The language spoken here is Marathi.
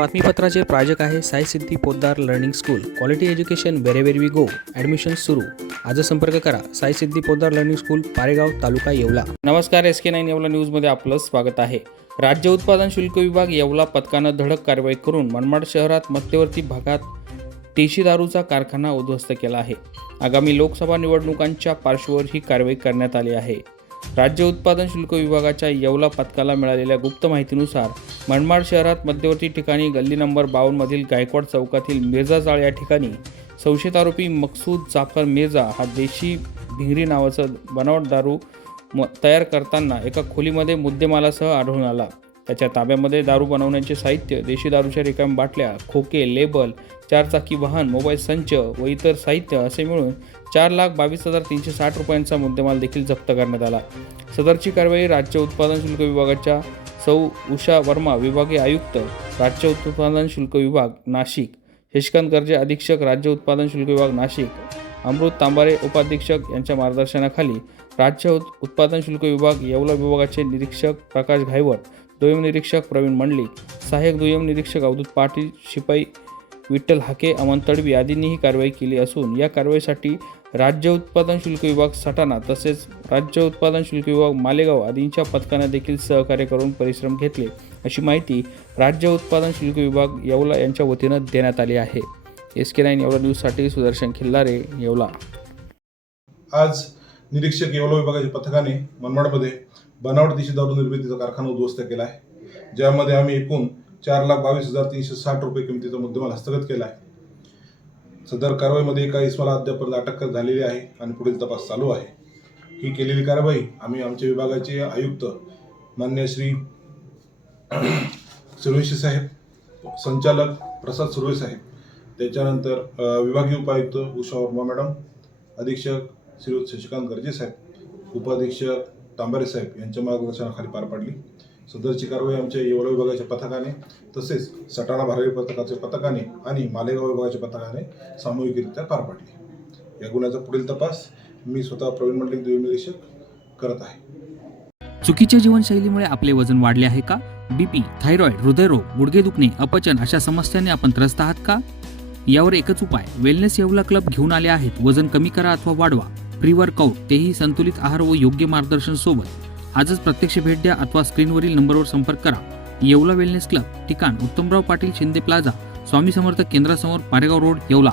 बातमीपत्राचे प्रायोजक आहे Sai Siddhi Podar learning school. Quality education wherever we go admission सुरू. आज संपर्क करा. Sai Siddhi Podar learning school Paregaon taluka Yeola. नमस्कार एस के नाईन येवला न्यूजमध्ये आपलं स्वागत आहे. राज्य उत्पादन शुल्क विभाग येवला पथकानं धडक कारवाई करून मनमाड शहरात मध्यवर्ती भागात देशी दारूचा कारखाना उद्ध्वस्त केला आहे. आगामी लोकसभा निवडणुकांच्या पार्श्वभूमीवर ही कारवाई करण्यात आली आहे. राज्य उत्पादन शुल्क विभागाच्या येवला पथकाला मिळालेल्या गुप्त माहितीनुसार मनमाड शहरात मध्यवर्ती ठिकाणी गल्ली नंबर बावन्नमधील गायकवाड चौकातील मिर्झा जाळ या ठिकाणी संशयित आरोपी मकसूद जाफर मिर्झा हा देशी भिंगरी नावाचं बनावट दारू म तयार करताना एका खोलीमध्ये मुद्देमालासह आढळून आला. त्याच्या ताब्यामध्ये दारू बनवण्याचे साहित्य देशी दारूच्या रिकाम्या बाटल्या खोके लेबल चारचाकी वाहन मोबाईल संच व इतर साहित्य असे मिळून चार लाख बावीस हजार तीनशे साठ रुपयांचा मुद्देमाल देखील जप्त करण्यात आला. सदरची कारवाई राज्य उत्पादन शुल्क विभागाच्या सौ उषा वर्मा विभागीय आयुक्त राज्य उत्पादन शुल्क विभाग नाशिक शशिकांत गर्जे अधीक्षक राज्य उत्पादन शुल्क विभाग नाशिक अमृत तांबारे उपाधीक्षक यांच्या मार्गदर्शनाखाली राज्य उत्पादन शुल्क विभाग येवला विभागाचे निरीक्षक प्रकाश घायवट दुय्यम निरीक्षक प्रवीण मंडलिक सहाय्यक दुय्यम निरीक्षक अवधूत पाटील शिपाई विठ्ठल हाके अमन तडवी आदींनी ही कारवाई केली असून या कारवाईसाठी राज्य उत्पादन शुल्क विभाग सटाणा तसेच राज्य उत्पादन शुल्क विभाग मालेगाव आदींच्या पथकाने देखील सहकार्य करून परिश्रम घेतले अशी माहिती राज्य उत्पादन शुल्क विभाग येवला यांच्या वतीनं देण्यात आली आहे. एस के नाईन येवला न्यूजसाठी सुदर्शन खिल्लारे येवला. आज निरीक्षक येवला विभागाच्या पथकाने मनमाडमध्ये बनावट देशी दारू निर्मितीचा कारखाना उद्ध्वस्त केला आहे. ज्यामध्ये आम्ही एकूण चार लाख बावीस हजार तीनशे साठ रुपये किमतीचा मुद्देमाल हस्तगत केला आहे. सदर कारवाईमध्ये एका इसमाला अद्यापर्यंत अटक झालेली आहे आणि पुढील तपास चालू आहे. ही केलेली कारवाई आम्ही आमच्या विभागाचे आयुक्त मान्य श्री सुरवेशी साहेब संचालक प्रसाद सुरवे साहेब त्याच्यानंतर विभागीय उपायुक्त उषा वर्मा मॅडम अधीक्षक श्री शशिकांत गर्जे साहेब उपाधीक्षक तांबारे साहेब यांच्या मार्गदर्शनाखाली पार पाडली. सदरची कारवाई आमच्या येवला विभागाच्या पथकाने तसेच सटाणा भारवी पथकाच्या पथकाने आणि मालेगाव विभागाच्या पथकाने सामूहिकरित्या पार पाडली. या गुन्ह्याचा पुढील तपास मी स्वतः प्रवीण मंडलिक दुय्यम निरीक्षक करत आहे. चुकीच्या जीवनशैलीमुळे आपले वजन वाढले आहे का? बीपी थायरॉइड हृदयरोग गुडघे दुखणे अपचन अशा समस्यांनी आपण त्रस्त आहात का? यावर एकच उपाय वेलनेस येवला क्लब घेऊन आले आहेत. वजन कमी करा अथवा वाढवा. प्री वर्कआउट तेही संतुलित आहार व योग्य मार्गदर्शन सोबत. आजच प्रत्यक्ष भेट द्या अथवा स्क्रीनवरील नंबरवर संपर्क करा. येवला वेलनेस क्लब ठिकाण उत्तमराव पाटील शिंदे प्लाझा स्वामी समर्थ केंद्रासमोर पारेगाव रोड येवला.